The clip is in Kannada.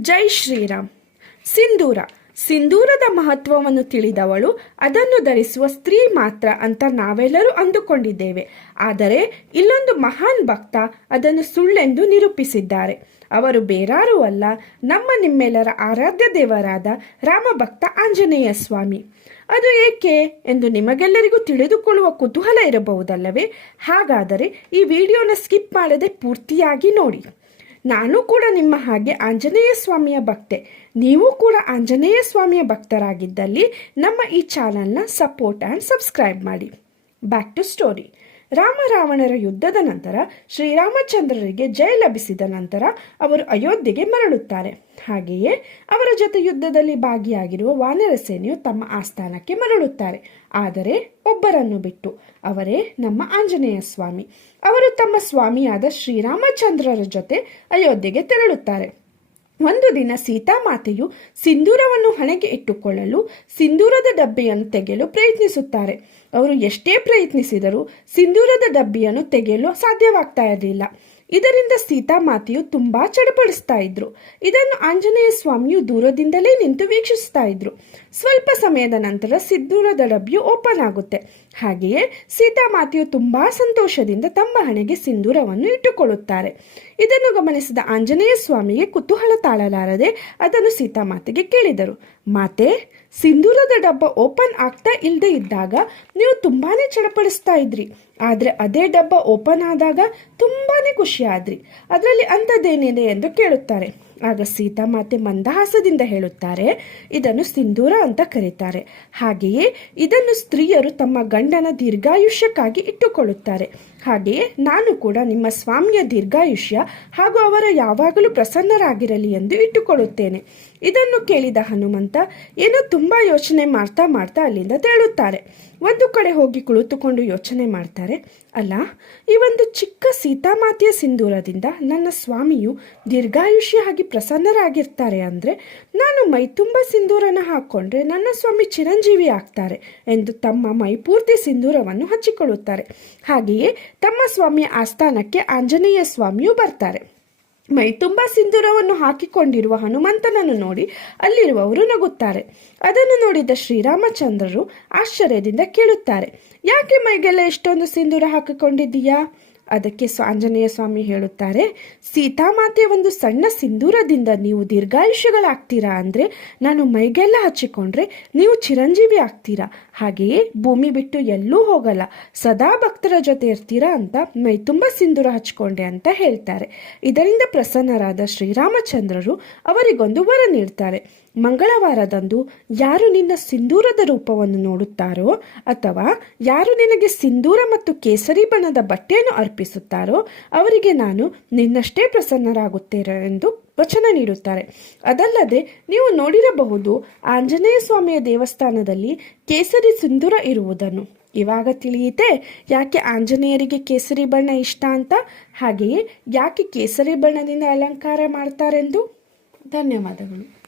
ಜೈ ಶ್ರೀರಾಮ್. ಸಿಂಧೂರ. ಸಿಂಧೂರದ ಮಹತ್ವವನ್ನು ತಿಳಿದವಳು, ಅದನ್ನು ಧರಿಸುವ ಸ್ತ್ರೀ ಮಾತ್ರ ಅಂತ ನಾವೆಲ್ಲರೂ ಅಂದುಕೊಂಡಿದ್ದೇವೆ. ಆದರೆ ಇಲ್ಲೊಂದು ಮಹಾನ್ ಭಕ್ತ ಅದನ್ನು ಸುಳ್ಳೆಂದು ನಿರೂಪಿಸಿದ್ದಾರೆ. ಅವರು ಬೇರಾರೂ ಅಲ್ಲ, ನಮ್ಮ ನಿಮ್ಮೆಲ್ಲರ ಆರಾಧ್ಯ ದೇವರಾದ ರಾಮಭಕ್ತ ಆಂಜನೇಯ ಸ್ವಾಮಿ. ಅದು ಏಕೆ ಎಂದು ನಿಮಗೆಲ್ಲರಿಗೂ ತಿಳಿದುಕೊಳ್ಳುವ ಕುತೂಹಲ ಇರಬಹುದಲ್ಲವೇ? ಹಾಗಾದರೆ ಈ ವಿಡಿಯೋನ ಸ್ಕಿಪ್ ಮಾಡದೆ ಪೂರ್ತಿಯಾಗಿ ನೋಡಿ. ನಾನು ಕೂಡ ನಿಮ್ಮ ಹಾಗೆ ಆಂಜನೇಯ ಸ್ವಾಮಿಯ ಭಕ್ತೆ. ನೀವು ಕೂಡ ಆಂಜನೇಯ ಸ್ವಾಮಿಯ ಭಕ್ತರಾಗಿದ್ದಲ್ಲಿ ನಮ್ಮ ಈ ಚಾನಲ್ನ ಸಪೋರ್ಟ್ ಆ್ಯಂಡ್ ಸಬ್ಸ್ಕ್ರೈಬ್ ಮಾಡಿ. Back to story. ರಾಮ ರಾವಣರ ಯುದ್ಧದ ನಂತರ ಶ್ರೀರಾಮಚಂದ್ರರಿಗೆ ಜಯ ಲಭಿಸಿದ ನಂತರ ಅವರು ಅಯೋಧ್ಯೆಗೆ ಮರಳುತ್ತಾರೆ. ಹಾಗೆಯೇ ಅವರ ಜೊತೆ ಯುದ್ಧದಲ್ಲಿ ಭಾಗಿಯಾಗಿರುವ ವಾನರ ಸೇನೆಯು ತಮ್ಮ ಆಸ್ಥಾನಕ್ಕೆ ಮರಳುತ್ತಾರೆ. ಆದರೆ ಒಬ್ಬರನ್ನು ಬಿಟ್ಟು ಅವರೇ ನಮ್ಮ ಆಂಜನೇಯ ಸ್ವಾಮಿ. ಅವರು ತಮ್ಮ ಸ್ವಾಮಿಯಾದ ಶ್ರೀರಾಮಚಂದ್ರರ ಜೊತೆ ಅಯೋಧ್ಯೆಗೆ ತೆರಳುತ್ತಾರೆ. ಒಂದು ದಿನ ಸೀತಾಮಾತೆಯು ಸಿಂಧೂರವನ್ನು ಹಣೆಗೆ ಇಟ್ಟುಕೊಳ್ಳಲು ಸಿಂಧೂರದ ಡಬ್ಬಿಯನ್ನು ತೆಗೆಯಲು ಪ್ರಯತ್ನಿಸುತ್ತಾರೆ. ಅವರು ಎಷ್ಟೇ ಪ್ರಯತ್ನಿಸಿದರೂ ಸಿಂಧೂರದ ಡಬ್ಬಿಯನ್ನು ತೆಗೆಯಲು ಸಾಧ್ಯವಾಗ್ತಾ ಇರಲಿಲ್ಲ. ಇದರಿಂದ ಸೀತಾಮಾತೆಯು ತುಂಬಾ ಚಡಪಡಿಸ್ತಾ ಇದ್ರು. ಇದನ್ನು ಆಂಜನೇಯ ಸ್ವಾಮಿಯು ದೂರದಿಂದಲೇ ನಿಂತು ವೀಕ್ಷಿಸ್ತಾ ಇದ್ರು. ಸ್ವಲ್ಪ ಸಮಯದ ನಂತರ ಸಿಂಧೂರದ ಡಬ್ಬಿಯು ಓಪನ್ ಆಗುತ್ತೆ. ಹಾಗೆಯೇ ಸೀತಾಮಾತೆಯು ತುಂಬಾ ಸಂತೋಷದಿಂದ ತಮ್ಮ ಹಣೆಗೆ ಸಿಂಧೂರವನ್ನು ಇಟ್ಟುಕೊಳ್ಳುತ್ತಾರೆ. ಇದನ್ನು ಗಮನಿಸಿದ ಆಂಜನೇಯ ಸ್ವಾಮಿಗೆ ಕುತೂಹಲ ತಾಳಲಾರದೆ ಅದನ್ನು ಸೀತಾಮಾತೆಗೆ ಕೇಳಿದರು. ಮಾತೆ, ಸಿಂಧೂರದ ಡಬ್ಬ ಓಪನ್ ಆಗ್ತಾ ಇಲ್ಲದೆ ಇದ್ದಾಗ ನೀವು ತುಂಬಾನೇ ಚಡಪಡಿಸ್ತಾ ಇದ್ರಿ. ಆದರೆ ಅದೇ ಡಬ್ಬ ಓಪನ್ ಆದಾಗ ತುಂಬಾನೇ ಖುಷಿ ಆದ್ರಿ ಅದರಲ್ಲಿ ಅಂಥದ್ದೇನಿದೆ ಎಂದು ಕೇಳುತ್ತಾರೆ. ಆಗ ಸೀತಾಮಾತೆ ಮಂದಹಾಸದಿಂದ ಹೇಳುತ್ತಾರೆ, ಇದನ್ನು ಸಿಂಧೂರ ಅಂತ ಕರೀತಾರೆ. ಹಾಗೆಯೇ ಇದನ್ನು ಸ್ತ್ರೀಯರು ತಮ್ಮ ಗಂಡನ ದೀರ್ಘಾಯುಷ್ಯಕ್ಕಾಗಿ ಇಟ್ಟುಕೊಳ್ಳುತ್ತಾರೆ. ಹಾಗೆಯೇ ನಾನು ಕೂಡ ನಿಮ್ಮ ಸ್ವಾಮಿಯ ದೀರ್ಘಾಯುಷ್ಯ ಹಾಗೂ ಅವರ ಯಾವಾಗಲೂ ಪ್ರಸನ್ನರಾಗಿರಲಿ ಎಂದು ಇಟ್ಟುಕೊಳ್ಳುತ್ತೇನೆ. ಇದನ್ನು ಕೇಳಿದ ಹನುಮಂತ, ಏನೋ ತುಂಬ ಯೋಚನೆ ಮಾಡ್ತಾ ಮಾಡ್ತಾ ಅಲ್ಲಿಂದ ತೆರಳುತ್ತಾರೆ. ಒಂದು ಕಡೆ ಹೋಗಿ ಕುಳಿತುಕೊಂಡು ಯೋಚನೆ ಮಾಡ್ತಾರೆ. ಅಲ್ಲ, ಈ ಒಂದು ಚಿಕ್ಕ ಸೀತಾಮಾತೆಯ ಸಿಂಧೂರದಿಂದ ನನ್ನ ಸ್ವಾಮಿಯು ದೀರ್ಘಾಯುಷ್ಯ ಆಗಿ ಪ್ರಸನ್ನರಾಗಿರ್ತಾರೆ ಅಂದರೆ ನಾನು ಮೈ ತುಂಬ ಸಿಂಧೂರನ ಹಾಕ್ಕೊಂಡ್ರೆ ನನ್ನ ಸ್ವಾಮಿ ಚಿರಂಜೀವಿ ಆಗ್ತಾರೆ ಎಂದು ತಮ್ಮ ಮೈ ಪೂರ್ತಿ ಸಿಂಧೂರವನ್ನು ಹಚ್ಚಿಕೊಳ್ಳುತ್ತಾರೆ. ಹಾಗೆಯೇ ತಮ್ಮ ಸ್ವಾಮಿಯ ಆಸ್ಥಾನಕ್ಕೆ ಆಂಜನೇಯ ಸ್ವಾಮಿಯು ಬರ್ತಾರೆ. ಮೈ ತುಂಬ ಸಿಂಧೂರವನ್ನು ಹಾಕಿಕೊಂಡಿರುವ ಹನುಮಂತನನ್ನು ನೋಡಿ ಅಲ್ಲಿರುವವರು ನಗುತ್ತಾರೆ. ಅದನ್ನು ನೋಡಿದ ಶ್ರೀರಾಮಚಂದ್ರರು ಆಶ್ಚರ್ಯದಿಂದ ಕೇಳುತ್ತಾರೆ, ಯಾಕೆ ಮೈಗೆಲ್ಲ ಎಷ್ಟೊಂದು ಸಿಂಧೂರ ಹಾಕಿಕೊಂಡಿದ್ದೀಯಾ? ಅದಕ್ಕೆ ಆಂಜನೇಯ ಸ್ವಾಮಿ ಹೇಳುತ್ತಾರೆ ಸೀತಾಮಾತೆ ಒಂದು ಸಣ್ಣ ಸಿಂಧೂರದಿಂದ ನೀವು ದೀರ್ಘಾಯುಷ್ಯಗಳಾಗ್ತೀರಾ ಅಂದರೆ ನಾನು ಮೈಗೆಲ್ಲ ಹಚ್ಚಿಕೊಂಡ್ರೆ ನೀವು ಚಿರಂಜೀವಿ ಆಗ್ತೀರಾ? ಹಾಗೆಯೇ ಭೂಮಿ ಬಿಟ್ಟು ಎಲ್ಲೂ ಹೋಗಲ್ಲ, ಸದಾ ಭಕ್ತರ ಜೊತೆ ಇರ್ತೀರಾ ಅಂತ ಮೈ ತುಂಬ ಸಿಂಧೂರ ಹಚ್ಕೊಂಡೆ ಅಂತ ಹೇಳ್ತಾರೆ. ಇದರಿಂದ ಪ್ರಸನ್ನರಾದ ಶ್ರೀರಾಮಚಂದ್ರರು ಅವರಿಗೊಂದು ವರ ನೀಡ್ತಾರೆ. ಮಂಗಳವಾರದಂದು ಯಾರು ನಿನ್ನ ಸಿಂಧೂರದ ರೂಪವನ್ನು ನೋಡುತ್ತಾರೋ ಅಥವಾ ಯಾರು ನಿನಗೆ ಸಿಂಧೂರ ಮತ್ತು ಕೇಸರಿ ಬಣ್ಣದ ಬಟ್ಟೆಯನ್ನು ಅರ್ಪಿಸುತ್ತಾರೋ ಅವರಿಗೆ ನಾನು ನಿನ್ನಷ್ಟೇ ಪ್ರಸನ್ನರಾಗುತ್ತೇನೆ ಎಂದು ವಚನ ನೀಡುತ್ತಾರೆ. ಅದಲ್ಲದೆ ನೀವು ನೋಡಿರಬಹುದು ಆಂಜನೇಯ ಸ್ವಾಮಿಯ ದೇವಸ್ಥಾನದಲ್ಲಿ ಕೇಸರಿ ಸಿಂಧೂರ ಇರುವುದನ್ನು. ಇವಾಗ ತಿಳಿಯಿತೆ ಯಾಕೆ ಆಂಜನೇಯರಿಗೆ ಕೇಸರಿ ಬಣ್ಣ ಇಷ್ಟ ಅಂತ? ಹಾಗೆಯೇ ಯಾಕೆ ಕೇಸರಿ ಬಣ್ಣದಿಂದ ಅಲಂಕಾರ ಮಾಡ್ತಾರೆಂದು? ಧನ್ಯವಾದಗಳು.